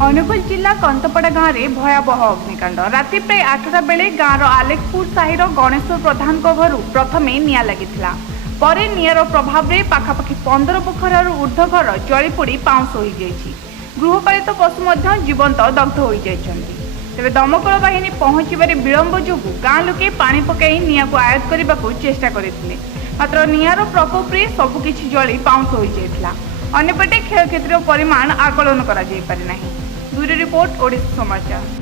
अनुगुल जिला कंतपड़ा गाँव में भयावह अग्निकांड। राति प्राय 8टा बेले गाँवर आलेखपुर साहिर गणेश प्रधान घर प्रथमे निआं लगिथिला। परे निआर प्रभाव में पाखापाखि 15 पोखर ऊर्ध्व घर जलीपोड़ी पाउंस हो जाइछि। गृहपालित पशु मध्य जीवंत दग्ध हो जाइछन्ति। तेबे दमकल बाहिनी पहुंचबारे विलंब जोगु गाँ लोके पानी पकाई निआं को आयत्त करने चेष्टा करथिले, मात्र निआर प्रकोप में सबकिछि जली पाउंस हो जाइथिला। अन्यपटे क्षयक्षतिर परिमाण आकलन करा जाई पारि नाही। ब्यूरो रिपोर्ट ओडिशा समाचार।